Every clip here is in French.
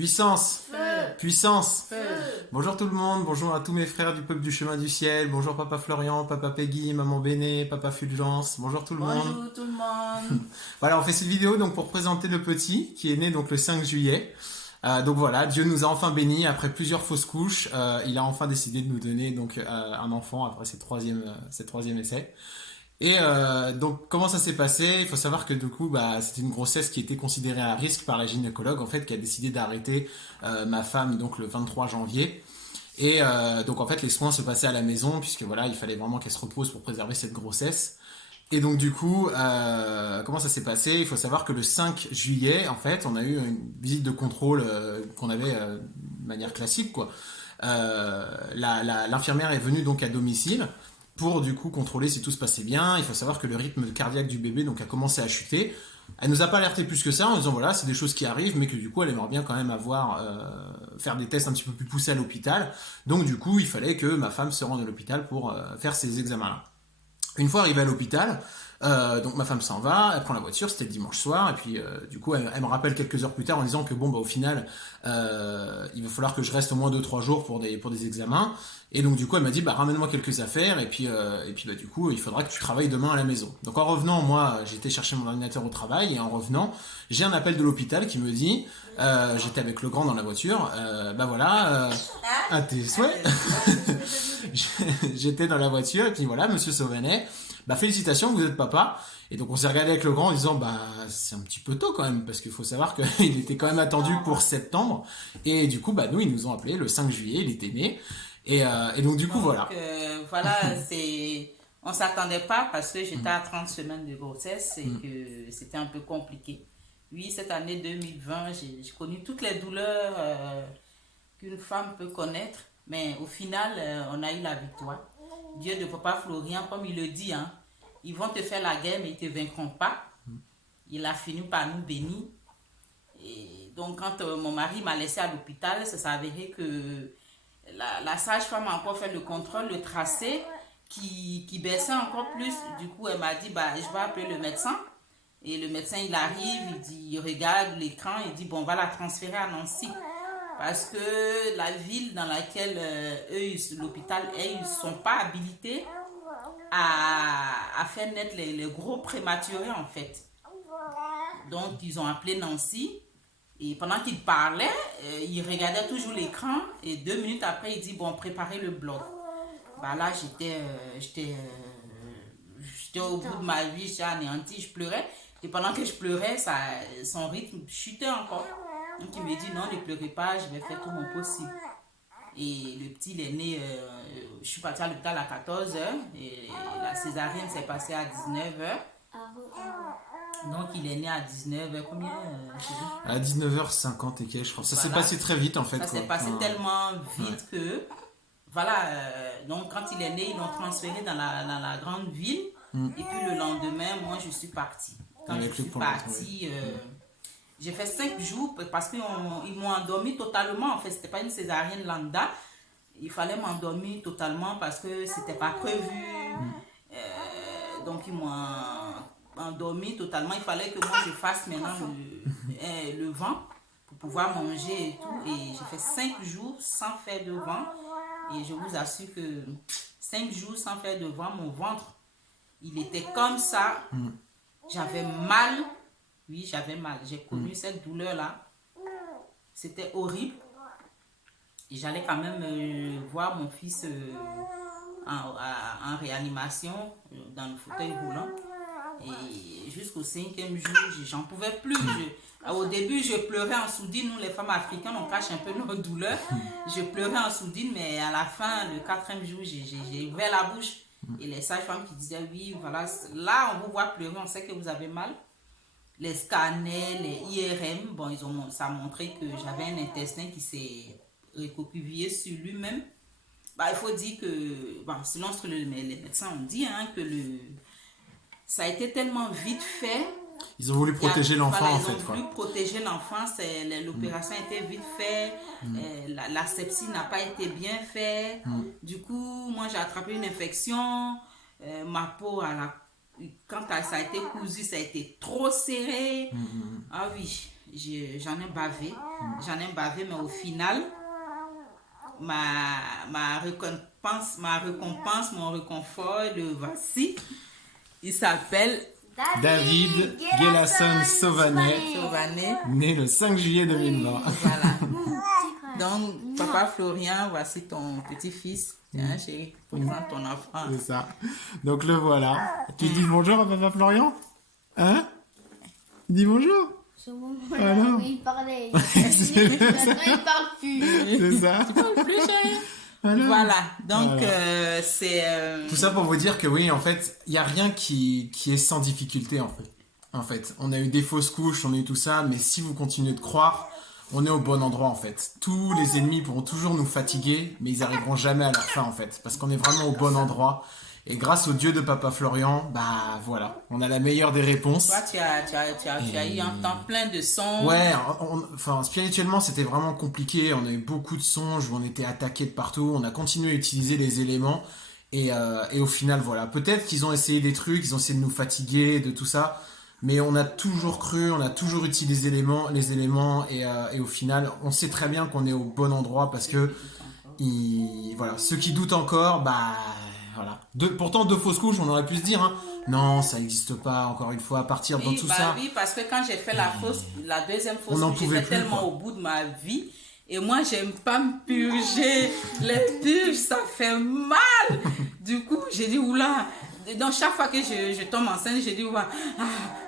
Puissance, Feu, puissance. feu. Bonjour tout le monde, bonjour à tous mes frères du peuple du chemin du ciel, bonjour papa Florian, papa Peggy, maman Béné, papa Fulgence, bonjour tout le monde. Bonjour tout le monde. Voilà, on fait cette vidéo donc pour présenter le petit qui est né donc le 5 juillet. Donc voilà, Dieu nous a enfin bénis après plusieurs fausses couches. Il a enfin décidé de nous donner donc un enfant après cette troisième essai. Et donc comment ça s'est passé? Il faut savoir que du coup c'était une grossesse qui était considérée à risque par la gynécologue en fait qui a décidé d'arrêter ma femme donc le 23 janvier. Et donc en fait les soins se passaient à la maison puisque voilà il fallait vraiment qu'elle se repose pour préserver cette grossesse. Et donc du coup comment ça s'est passé? Il faut savoir que le 5 juillet en fait on a eu une visite de contrôle qu'on avait de manière classique quoi. L'infirmière est venue donc à domicile pour du coup contrôler si tout se passait bien. Il faut savoir que le rythme cardiaque du bébé donc a commencé à chuter. Elle nous a pas alerté plus que ça en disant voilà c'est des choses qui arrivent mais que du coup elle aimerait bien quand même faire des tests un petit peu plus poussés à l'hôpital. Donc du coup il fallait que ma femme se rende à l'hôpital pour faire ces examens là. Une fois arrivée à l'hôpital, donc ma femme s'en va, elle prend la voiture, c'était le dimanche soir, et puis du coup elle me rappelle quelques heures plus tard en disant que bon au final il va falloir que je reste au moins 2-3 jours pour des examens, et donc du coup elle m'a dit ramène-moi quelques affaires, et puis du coup il faudra que tu travailles demain à la maison. Donc en revenant, moi j'étais chercher mon ordinateur au travail, et en revenant j'ai un appel de l'hôpital qui me dit, j'étais avec le grand dans la voiture, à tes souhaits. J'étais dans la voiture et puis voilà, monsieur Sauvanet, félicitations, vous êtes papa. Et donc on s'est regardé avec le grand en disant c'est un petit peu tôt quand même parce qu'il faut savoir qu'il était quand même attendu pour septembre. Et du coup nous ils nous ont appelé le 5 juillet, il était né. Et donc du coup voilà. Voilà, on s'attendait pas parce que j'étais à 30 semaines de grossesse et que c'était un peu compliqué. Oui, cette année 2020, j'ai connu toutes les douleurs qu'une femme peut connaître, mais au final, on a eu la victoire. Dieu de papa Florian, comme il le dit, hein, ils vont te faire la guerre, mais ils ne te vaincront pas. Il a fini par nous bénir. Et donc, quand mon mari m'a laissé à l'hôpital, ça s'est avéré que la sage-femme a encore fait le contrôle, le tracé, qui baissait encore plus. Du coup, elle m'a dit, je vais appeler le médecin. Et le médecin, il arrive, il regarde l'écran, il dit, on va la transférer à Nancy. Parce que la ville dans laquelle l'hôpital est, ils ne sont pas habilités à faire naître les gros prématurés, en fait. Donc, ils ont appelé Nancy. Et pendant qu'il parlait, il regardait toujours l'écran. Et 2 minutes après, il dit, préparez le bloc. Là, j'étais au bout de ma vie, j'étais anéantie, je pleurais. Et pendant que je pleurais, son rythme chutait encore. Donc il me dit non, ne pleurez pas, je vais faire tout mon possible. Et le petit, il est né, je suis partie à l'hôpital à 14h et la césarienne s'est passée à 19h. Donc il est né à 19h, combien À 19h50 et quelques, je crois. Ça s'est passé très vite en fait. Ça s'est passé tellement vite que, donc quand il est né, ils l'ont transféré dans la grande ville. Et puis le lendemain, moi je suis partie. Quand je suis partie, j'ai fait 5 jours parce qu'ils m'ont endormi totalement. En fait, c'était pas une césarienne lambda. Il fallait m'endormir totalement parce que c'était pas prévu. Donc ils m'ont endormi totalement. Il fallait que moi je fasse maintenant le vent pour pouvoir manger et tout. Et j'ai fait 5 jours sans faire de vent. Et je vous assure que 5 jours sans faire de vent, mon ventre, il était comme ça. J'avais mal. Oui, j'avais mal. J'ai connu cette douleur-là. C'était horrible. Et j'allais quand même voir mon fils en réanimation dans le fauteuil roulant. Et jusqu'au 5e jour, j'en pouvais plus. Au début, je pleurais en sourdine. Nous, les femmes africaines, on cache un peu nos douleurs. Je pleurais en sourdine, mais à la fin, le 4e jour, j'ai ouvert la bouche. Et les sages-femmes qui disaient, oui, voilà, là, on vous voit pleurer, on sait que vous avez mal. Les scanners, les IRM, ça a montré que j'avais un intestin qui s'est recroquevillé sur lui-même. Il faut dire que, selon ce que les médecins ont dit, que ça a été tellement vite fait. Ils ont voulu protéger l'enfant en fait. Ils ont voulu protéger l'enfant, l'opération a été vite faite, la sepsie n'a pas été bien faite. Du coup, moi j'ai attrapé une infection, ma peau quand ça a été cousu, ça a été trop serré. Ah oui, j'en ai bavé. Mais au final, ma récompense, mon réconfort, le voici. Il s'appelle David Gelasson Sauvanet, né le 5 juillet 2020. Voilà. Donc, papa Florian, voici ton petit-fils. Tiens, chérie, présente ton enfant. C'est ça. Donc le voilà. Tu dis bonjour à papa Florian? Hein? Dis bonjour. Ce moment-là où il parlait. Maintenant, il parle plus. C'est ça. Tu parles plus, chérie? Voilà. Donc, Voilà. c'est... Tout ça pour vous dire que oui, en fait, il n'y a rien qui est sans difficulté, en fait. En fait, on a eu des fausses couches, on a eu tout ça, mais si vous continuez de croire, on est au bon endroit, en fait. Tous les ennemis pourront toujours nous fatiguer, mais ils arriveront jamais à leur fin, en fait, parce qu'on est vraiment au bon endroit. Et grâce au Dieu de Papa Florian, bah voilà, on a la meilleure des réponses. Toi, tu as eu un temps plein de sons. Ouais, enfin, spirituellement, c'était vraiment compliqué. On a eu beaucoup de songes où on était attaqué de partout. On a continué à utiliser les éléments. Et au final, voilà. Peut-être qu'ils ont essayé des trucs, ils ont essayé de nous fatiguer, de tout ça. Mais on a toujours cru, on a toujours utilisé les éléments. Et au final, on sait très bien qu'on est au bon endroit parce que, voilà, ceux qui doutent encore, bah, voilà. Pourtant, 2 fausses couches, on aurait pu se dire, hein. Non, ça n'existe pas, encore une fois, à partir dans tout ça. Oui, parce que quand j'ai fait la deuxième On fausse n'en couche, pouvait j'étais plus, tellement quoi. au bout de ma vie. Et moi, j'aime pas me purger. Les purges, ça fait mal. Du coup, j'ai dit, oula. Donc, chaque fois que je tombe enceinte, j'ai dit, oula,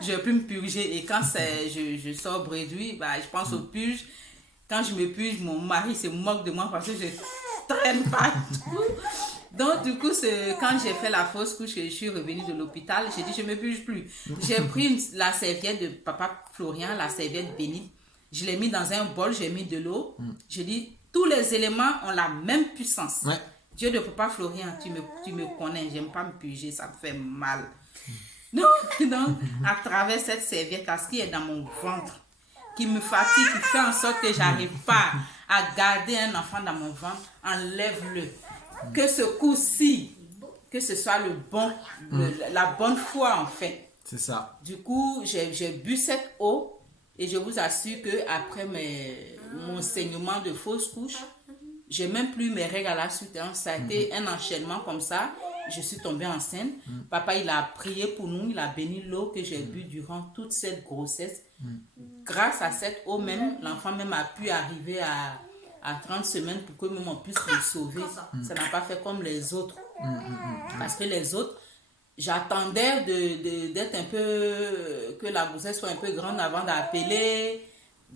je vais plus me purger. Et quand je sors réduit, bah, je pense aux purges. Quand je me purge, mon mari se moque de moi parce que je traîne partout. Donc, du coup, quand j'ai fait la fausse couche et je suis revenue de l'hôpital, j'ai dit, je ne me purge plus. J'ai pris la serviette de papa Florian, la serviette bénite. Je l'ai mis dans un bol, j'ai mis de l'eau. J'ai dit, tous les éléments ont la même puissance. Ouais. Dieu de papa Florian, tu me connais, j'aime pas me purger, ça me fait mal. Donc, à travers cette serviette, ce qui est dans mon ventre, qui me fatigue, qui fait en sorte que j'arrive pas à garder un enfant dans mon ventre, enlève-le. Que ce coup-ci, que ce soit la bonne foi en fait. C'est ça. Du coup, j'ai bu cette eau et je vous assure que après mon saignement de fausse couche, j'ai même plus mes règles à la suite. Hein. Ça a été un enchaînement comme ça. Je suis tombée enceinte. Papa, il a prié pour nous. Il a béni l'eau que j'ai bu durant toute cette grossesse. Grâce à cette eau même, l'enfant même a pu arriver à 30 semaines pour que même on puisse le sauver. Ça n'a pas fait comme les autres. Parce que les autres, j'attendais d'être un peu, que la grossesse soit un peu grande avant d'appeler.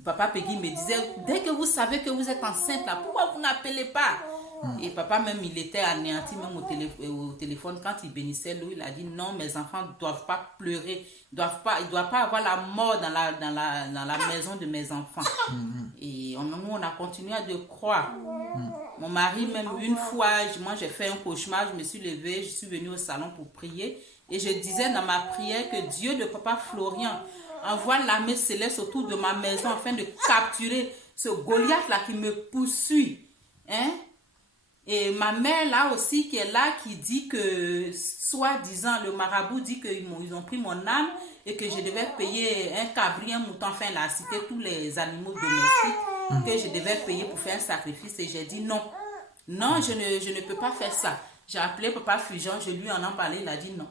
Papa Peggy me disait, dès que vous savez que vous êtes enceinte là, pourquoi vous n'appelez pas? Et papa même, il était anéanti même au téléphone quand il bénissait l'eau. Il a dit non, mes enfants ne doivent pas pleurer, il ne doit pas avoir la mort dans la maison de mes enfants. Et nous, on a continué à croire. Mon mari, même une fois, moi j'ai fait un cauchemar, je me suis levée, je suis venue au salon pour prier. Et je disais dans ma prière que Dieu de papa Florian envoie l'armée céleste autour de ma maison afin de capturer ce Goliath là qui me poursuit. Hein? Et ma mère là aussi qui est là, qui dit que, soi-disant, le marabout dit qu'ils ont pris mon âme et que je devais payer un cabri, un mouton, enfin il a cité tous les animaux domestiques que je devais payer pour faire un sacrifice. Et j'ai dit non, je ne peux pas faire ça. J'ai appelé papa Fusion, je lui en ai parlé, il a dit non.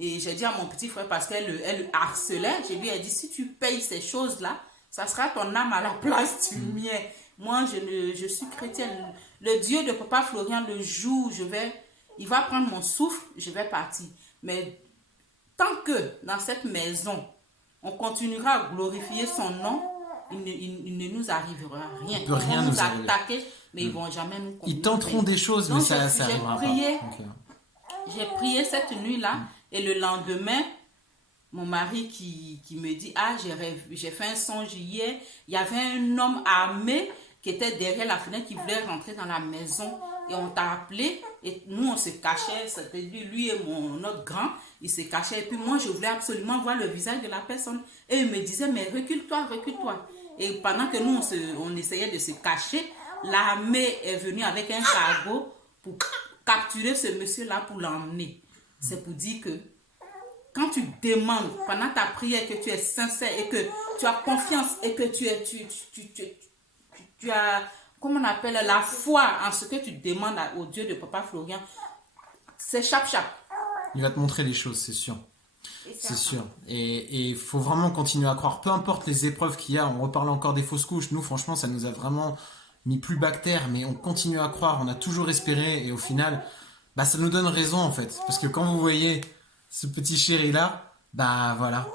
Et j'ai dit à mon petit frère, parce qu'elle le harcelait, je lui ai dit, si tu payes ces choses-là, ça sera ton âme à la place du mien. Moi, je suis chrétienne. Le Dieu de papa Florian, le jour où il va prendre mon souffle, je vais partir. Mais tant que dans cette maison, on continuera à glorifier son nom, il ne nous arrivera rien. Il peut rien nous arriver. Attaquer, mais ils ne vont jamais nous comprendre. Ils tenteront des choses, mais ça arrivera pas. J'ai prié cette nuit-là, et le lendemain, mon mari qui me dit, j'ai fait un songe hier, il y avait un homme armé qui était derrière la fenêtre, qui voulait rentrer dans la maison, et on t'a appelé, et nous on se cachait, c'était lui et notre grand, il se cachait, et puis moi je voulais absolument voir le visage de la personne, et il me disait, mais recule-toi, et pendant que nous on essayait de se cacher, l'armée est venue avec un cargo pour capturer ce monsieur-là pour l'emmener. C'est pour dire que quand tu demandes pendant ta prière que tu es sincère et que tu as confiance et que tu as, comment on appelle, la foi en ce que tu demandes au Dieu de Papa Florian, c'est chap-chap. Il va te montrer les choses, c'est sûr. C'est sûr. Et il faut vraiment continuer à croire. Peu importe les épreuves qu'il y a, on reparle encore des fausses couches. Nous, franchement, ça nous a vraiment mis plus bas que terre, mais on continue à croire. On a toujours espéré et au final, bah, ça nous donne raison en fait. Parce que quand vous voyez ce petit chéri-là, bah voilà,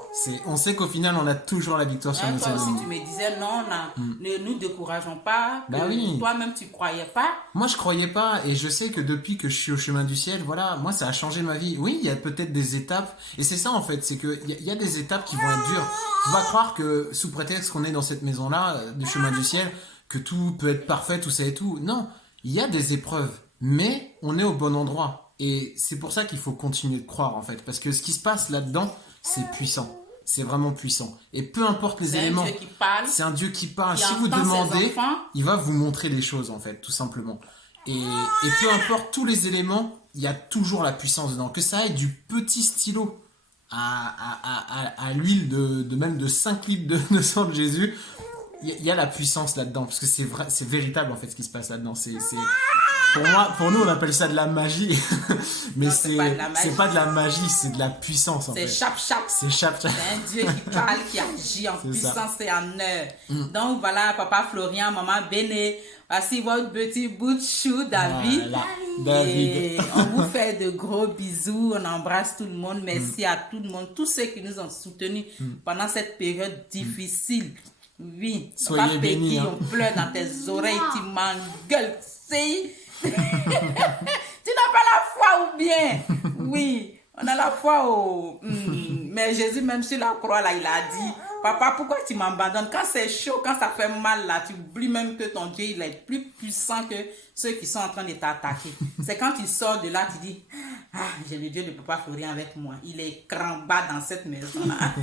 on sait qu'au final, on a toujours la victoire sur notre Toi ennemis. aussi, tu me disais non, ne nous décourageons pas. Bah oui. Toi-même, tu croyais pas. Moi, je croyais pas, et je sais que depuis que je suis au chemin du ciel, voilà, moi, ça a changé ma vie. Oui, il y a peut-être des étapes, et c'est ça en fait, c'est que il y a des étapes qui vont être dures. Faut pas croire que sous prétexte qu'on est dans cette maison-là, du chemin du ciel, que tout peut être parfait, tout ça et tout. Non, il y a des épreuves, mais on est au bon endroit, et c'est pour ça qu'il faut continuer de croire en fait, parce que ce qui se passe là-dedans, c'est puissant. C'est vraiment puissant. Et peu importe les éléments. C'est un Dieu qui parle. C'est un Dieu qui parle. Qui si vous entend ses demandez, enfants. il va vous montrer les choses, en fait, tout simplement. Et peu importe tous les éléments, il y a toujours la puissance dedans. Que ça aille du petit stylo à l'huile de même de 5 litres de sang de Jésus, il y a la puissance là-dedans. Parce que c'est vrai, c'est véritable, en fait, ce qui se passe là-dedans. Pour nous, on appelle ça de la magie. Mais Non, c'est pas de la magie, c'est de la puissance, en fait. C'est chap-chap. C'est chap-chap. C'est un Dieu qui parle, qui agit en C'est puissance et en heure. Donc voilà, Papa Florian, Maman Béné, voici votre petit bout de chou, David. Voilà, David. Et on vous fait de gros bisous, on embrasse tout le monde. Merci à tout le monde, tous ceux qui nous ont soutenus pendant cette période difficile. Oui, Soyez Papa bénis, Peggy, hein. on pleure dans tes oreilles, tu m'engueules. Tu n'as pas la foi ou bien? Oui, on a la foi mais Jésus même sur la croix là, il a dit, papa, pourquoi tu m'abandonnes? Quand c'est chaud, quand ça fait mal là, tu oublies même que ton Dieu il est plus puissant que ceux qui sont en train de t'attaquer. C'est quand tu sors de là, tu dis, ah, j'ai le Dieu de Papa Florian avec moi. Il est grand bas dans cette maison là.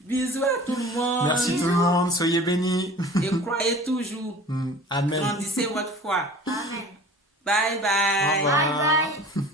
Bisous à tout le monde. Merci tout le monde, soyez bénis. Et croyez toujours. Amen. Grandissez votre foi. Amen. Bye bye. Au revoir. Bye bye.